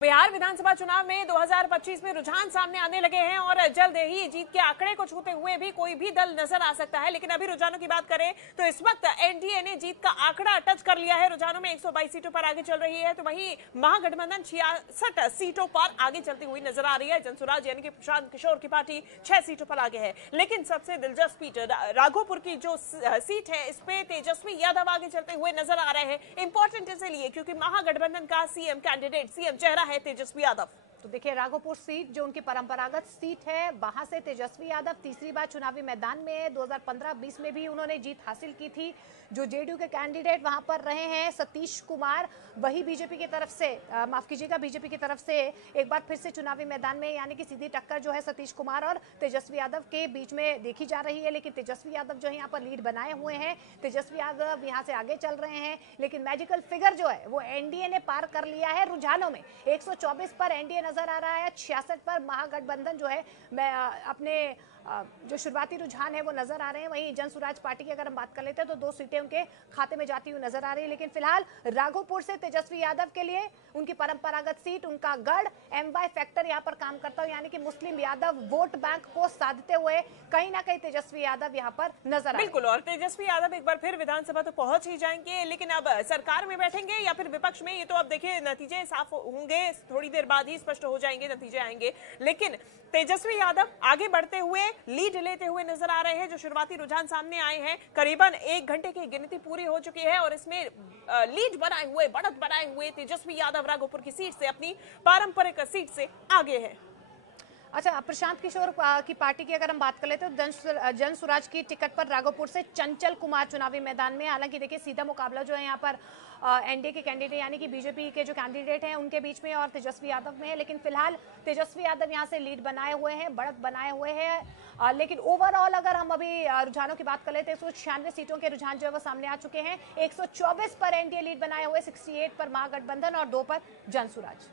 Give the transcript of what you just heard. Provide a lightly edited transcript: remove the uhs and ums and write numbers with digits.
बिहार विधानसभा चुनाव में 2025 में रुझान सामने आने लगे हैं और जल्द ही जीत के आंकड़े को छूते हुए भी कोई भी दल नजर आ सकता है। लेकिन अभी रुझानों की बात करें तो इस वक्त एनडीए ने जीत का आंकड़ा टच कर लिया है। रुझानों में 122 सीटों पर आगे चल रही है, तो वहीं महागठबंधन 66 सीटों पर आगे चलती हुई नजर आ रही है। जनसुराज यानी कि प्रशांत किशोर की पार्टी 6 सीटों पर आगे है। लेकिन सबसे दिलचस्प सीट राघोपुर की जो सीट है, इस पे तेजस्वी यादव आगे चलते हुए नजर आ रहे हैं। इंपॉर्टेंट इसलिए क्योंकि महागठबंधन का सीएम कैंडिडेट, सीएम चेहरा है तेजस्वी यादव। तो देखिए, राघोपुर सीट जो उनकी परंपरागत सीट है, वहां से तेजस्वी यादव तीसरी बार चुनावी मैदान में 2015-20 में भी उन्होंने जीत हासिल की थी। जो जेडीयू के कैंडिडेट वहां पर रहे हैं सतीश कुमार, वही बीजेपी की तरफ से माफ कीजिएगा बीजेपी की तरफ से एक बार फिर से चुनावी मैदान में, यानी कि सीधी टक्कर जो है सतीश कुमार और तेजस्वी यादव के बीच में देखी जा रही है। लेकिन तेजस्वी यादव जो है यहाँ पर लीड बनाए हुए हैं। तेजस्वी यादव यहाँ से आगे चल रहे हैं, लेकिन मैजिकल फिगर जो है वो एनडीए ने पार कर लिया है। रुझानों में 124 पर एनडीए नजर आ रहा है, 66 पर महागठबंधन जो है अपने जो शुरुआती रुझान है वो नजर आ रहे हैं। वहीं जनसुराज पार्टी की अगर हम बात कर लेते हैं तो 2 सीटें उनके खाते में जाती हुई नजर आ रही है। लेकिन फिलहाल राघोपुर से तेजस्वी यादव के लिए उनकी परंपरागत सीट, उनका गढ़ एमवाई फैक्टर यहाँ पर काम करता है, यानी कि मुस्लिम यादव वोट बैंक को साधते हुए कहीं ना कहीं तेजस्वी यादव यहाँ पर नजर आ रहे हैं। बिल्कुल, और तेजस्वी यादव एक बार फिर विधानसभा तो पहुंच ही जाएंगे, लेकिन अब सरकार में बैठेंगे या फिर विपक्ष में, ये तो अब देखिए नतीजे साफ होंगे, थोड़ी देर बाद ही स्पष्ट हो जाएंगे, नतीजे आएंगे। लेकिन तेजस्वी यादव आगे बढ़ते हुए, लीड लेते हुए नजर आ रहे हैं। जो शुरुआती रुझान सामने आए हैं, करीबन 1 घंटे की गिनती पूरी हो चुकी है और इसमें लीड बनाए हुए, बढ़त बनाए हुए तेजस्वी यादव राघोपुर की सीट से, अपनी पारंपरिक सीट से आगे है। अच्छा, प्रशांत किशोर की पार्टी की अगर हम बात कर लेते तो जनसुराज की टिकट पर राघोपुर से चंचल कुमार चुनावी मैदान में। हालांकि देखिए, सीधा मुकाबला जो है यहाँ पर एनडीए के कैंडिडेट यानी कि बीजेपी के जो कैंडिडेट हैं उनके बीच में और तेजस्वी यादव में है। लेकिन फिलहाल तेजस्वी यादव यहाँ से लीड बनाए हुए हैं, बढ़त बनाए हुए हैं। लेकिन ओवरऑल अगर हम अभी रुझानों की बात कर लेते हैं तो 96 सीटों के रुझान जो है वो सामने आ चुके हैं। 124 पर एनडीए लीड बनाए हुए, 68 पर महागठबंधन और 2 पर जनसुराज।